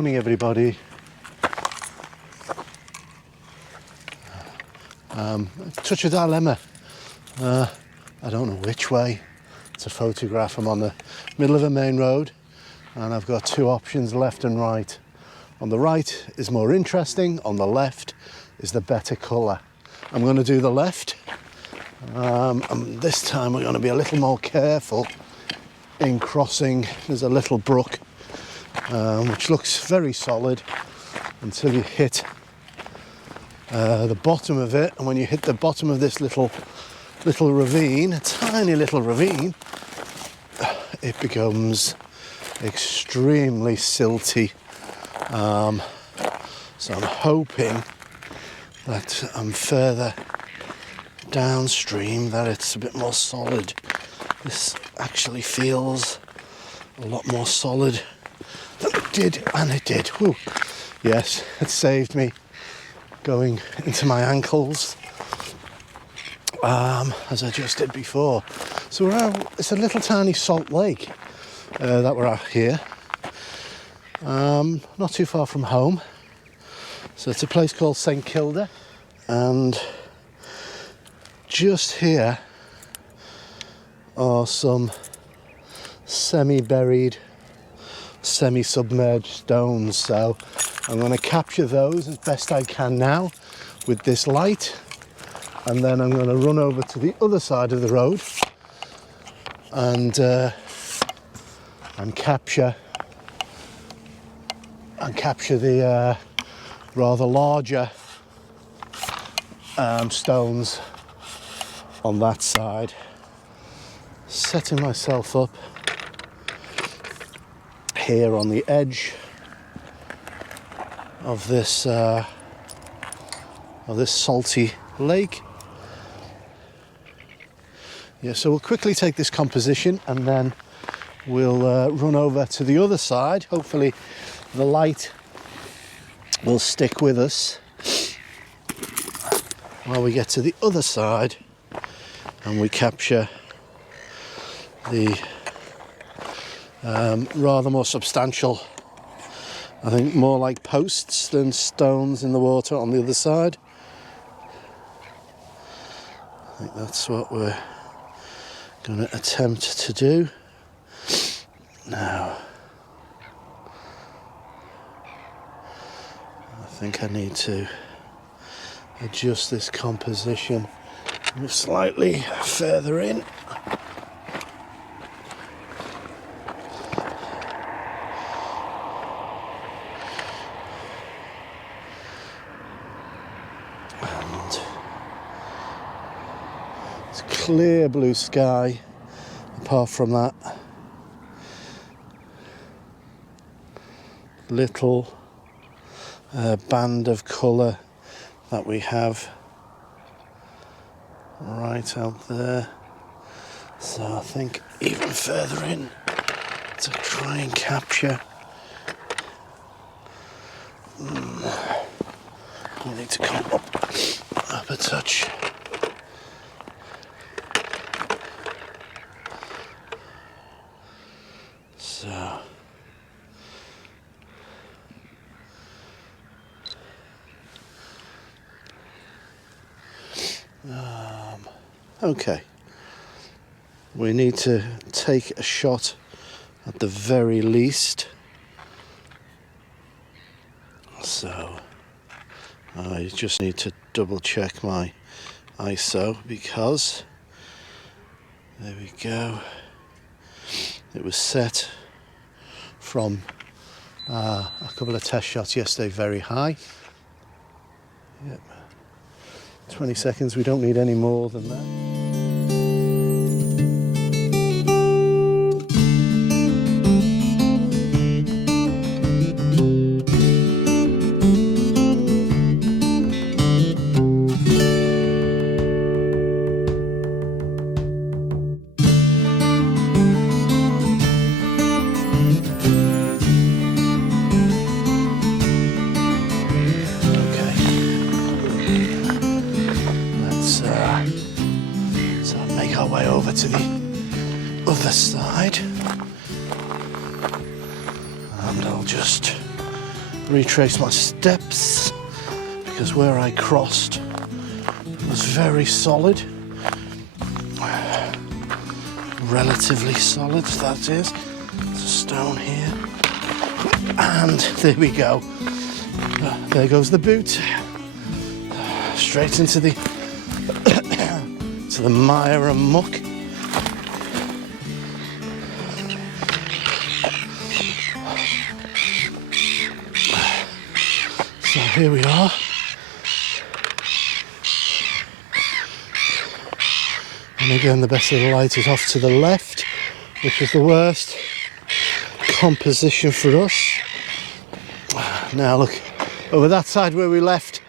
morning, everybody. Touch of dilemma. I don't know which way to photograph. I'm on the middle of a main road and I've got two options, left and right. On the right is more interesting, on the left is the better colour. I'm going to do the left. And this time we're going to be a little more careful in crossing. There's a little brook which looks very solid until you hit the bottom of it, and when you hit the bottom of this little ravine, a tiny little ravine, it becomes extremely silty. So I'm hoping that I'm further downstream that it's a bit more solid. This actually feels a lot more solid than it did, and it did. Whew. Yes, it saved me going into my ankles, as I just did before. So it's a little tiny salt lake that we're at here, not too far from home. So it's a place called St Kilda, and just here are some semi-buried, semi-submerged stones. So I'm going to capture those as best I can now with this light, and then I'm going to run over to the other side of the road and capture the rather larger stones on that side. Setting myself up here on the edge of this salty lake. Yeah, so we'll quickly take this composition and then we'll run over to the other side. Hopefully the light will stick with us while we get to the other side and we capture the rather more substantial, I think more like posts than stones in the water on the other side. I think that's what we're going to attempt to do now. I think I need to adjust this composition, move slightly further in. Clear blue sky apart from that little band of colour that we have right out there. So I think even further in to try and capture. I need to come up a touch. So okay, we need to take a shot at the very least. So I just need to double check my ISO, because there we go. It was set from a couple of test shots yesterday very high. Yep. 20 seconds, we don't need any more than that. To the other side, and I'll just retrace my steps, because where I crossed was very solid. Relatively solid, that is. There's a stone here. And there we go. There goes the boot. Straight into the to the mire and muck. So here we are. And again, the best of the light is off to the left, which is the worst composition for us. Now look, over that side where we left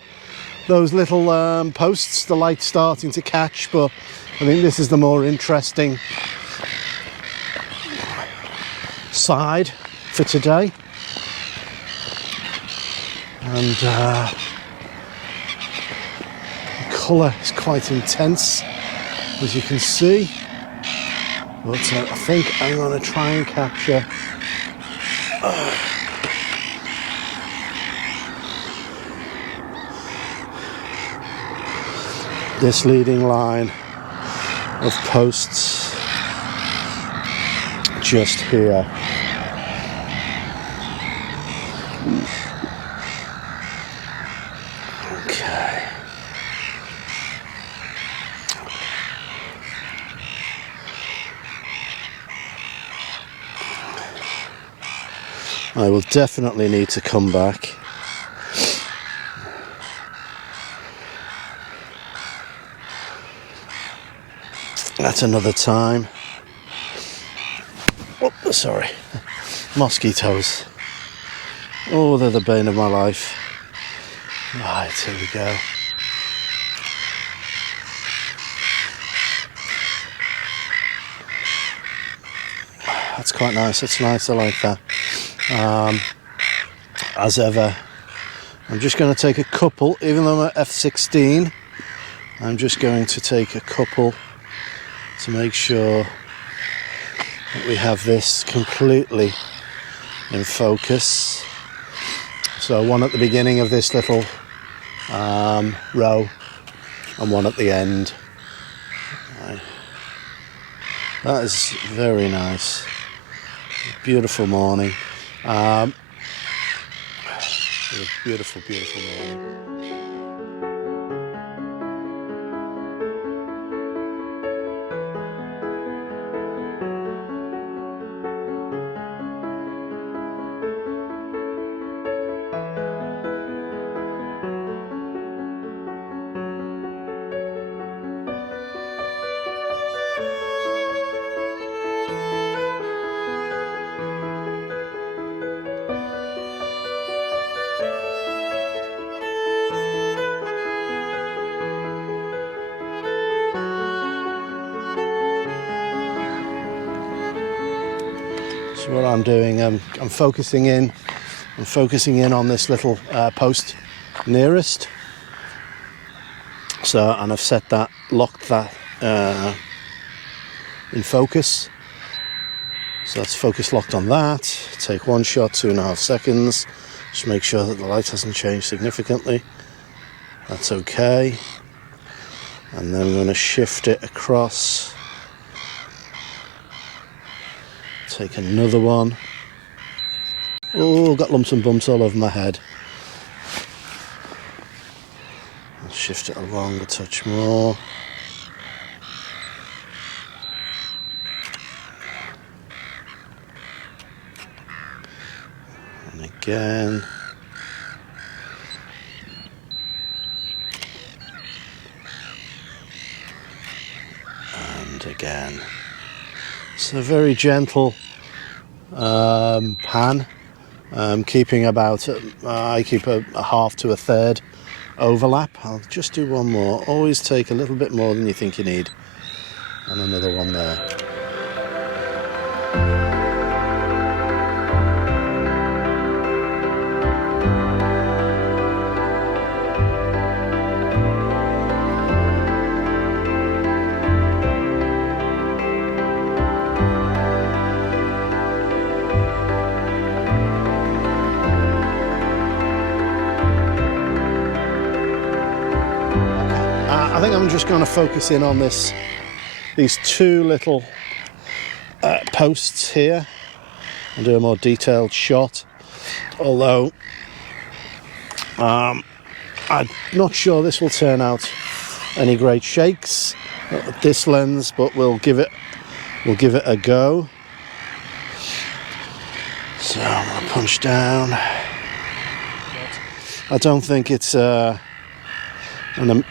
those little posts, the light's starting to catch, but I think this is the more interesting side for today. And the colour is quite intense, as you can see, but I think I'm going to try and capture this leading line of posts just here. Okay. I will definitely need to come back. At another time. Oh, sorry. Mosquitoes. Oh, they're the bane of my life. Right, here we go. That's quite nice. It's nice. I like that. As ever, I'm just going to take a couple, even though I'm at f16, I'm just going to take a couple to make sure that we have this completely in focus. So one at the beginning of this little row and one at the end. Right. That is very nice. Beautiful morning. Beautiful, beautiful morning. So what I'm doing, I'm focusing in on this little post nearest. So, and I've set that, locked that in focus. So that's focus locked on that. Take one shot, 2.5 seconds. Just make sure that the light hasn't changed significantly. That's okay. And then I'm going to shift it across. Take another one. Oh, got lumps and bumps all over my head. I'll shift it along a touch more. And again. And again. It's a very gentle pan, keeping about, I keep a half to a third overlap. I'll just do one more. Always take a little bit more than you think you need. And another one there. I'm just going to focus in on these two little posts here and do a more detailed shot, although I'm not sure this will turn out any great shakes at this lens, but we'll give it a go. So I'm going to punch down. I don't think it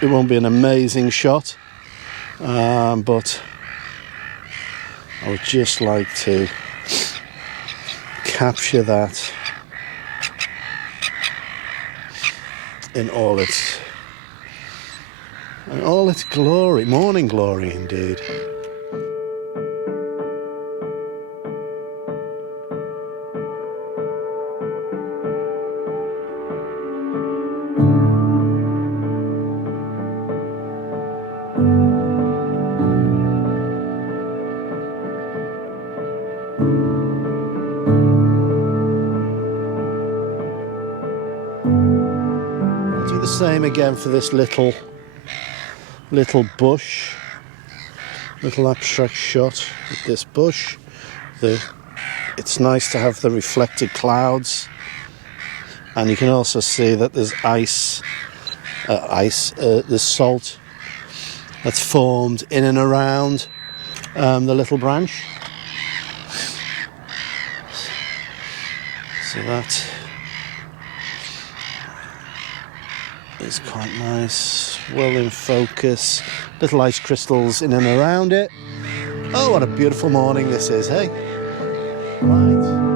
won't be an amazing shot, but I would just like to capture that in all its glory, morning glory indeed. Same again for this little bush, little abstract shot with this bush. It's nice to have the reflected clouds, and you can also see that there's there's salt that's formed in and around the little branch. So that is quite nice, well in focus, little ice crystals in and around it. Oh, what a beautiful morning this is, hey? Right.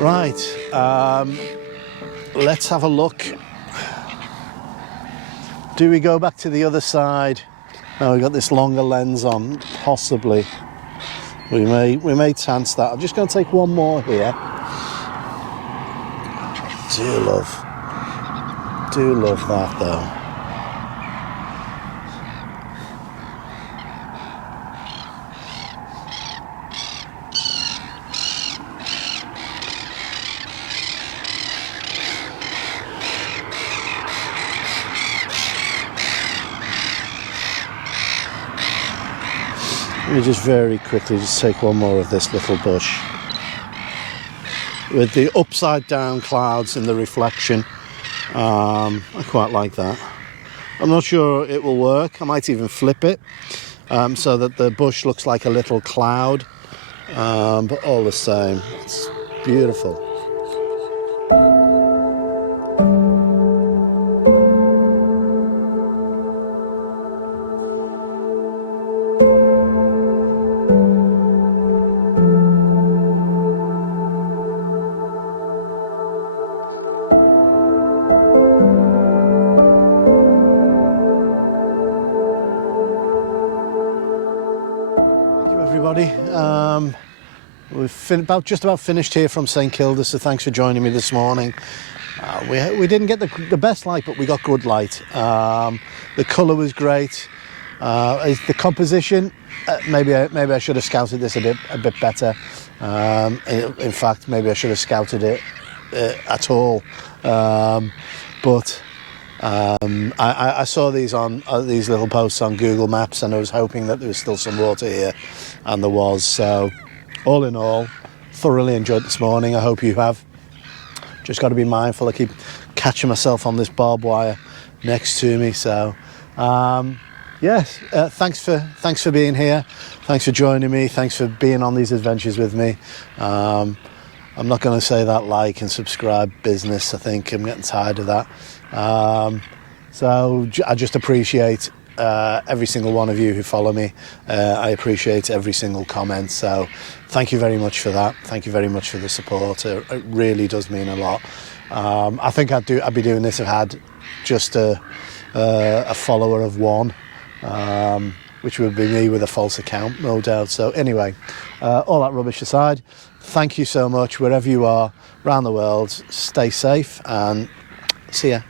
Right, let's have a look. Do we go back to the other side? No, we've got this longer lens on, possibly. We may chance that. I'm just going to take one more here. Do love that though. Let me just very quickly just take one more of this little bush with the upside down clouds and the reflection. I quite like that. I'm not sure it will work. I might even flip it so that the bush looks like a little cloud, but all the same, it's beautiful. Everybody, we've just about finished here from St Kilda, so thanks for joining me this morning. We didn't get the best light, but we got good light. The colour was great. The composition, maybe I should have scouted this a bit better. In fact, maybe I should have scouted it at all. But I saw these on these little posts on Google Maps, and I was hoping that there was still some water here, and there was. So, all in all, thoroughly enjoyed this morning. I hope you have. Just got to be mindful. I keep catching myself on this barbed wire next to me. So, yes, thanks for being here. Thanks for joining me. Thanks for being on these adventures with me. I'm not going to say that like and subscribe business. I think I'm getting tired of that. So I just appreciate every single one of you who follow me. I appreciate every single comment. So thank you very much for that. Thank you very much for the support. It really does mean a lot. I think I'd be doing this if I had just a follower of one. which would be me with a false account, no doubt. So anyway, all that rubbish aside, thank you so much wherever you are around the world. Stay safe and see ya.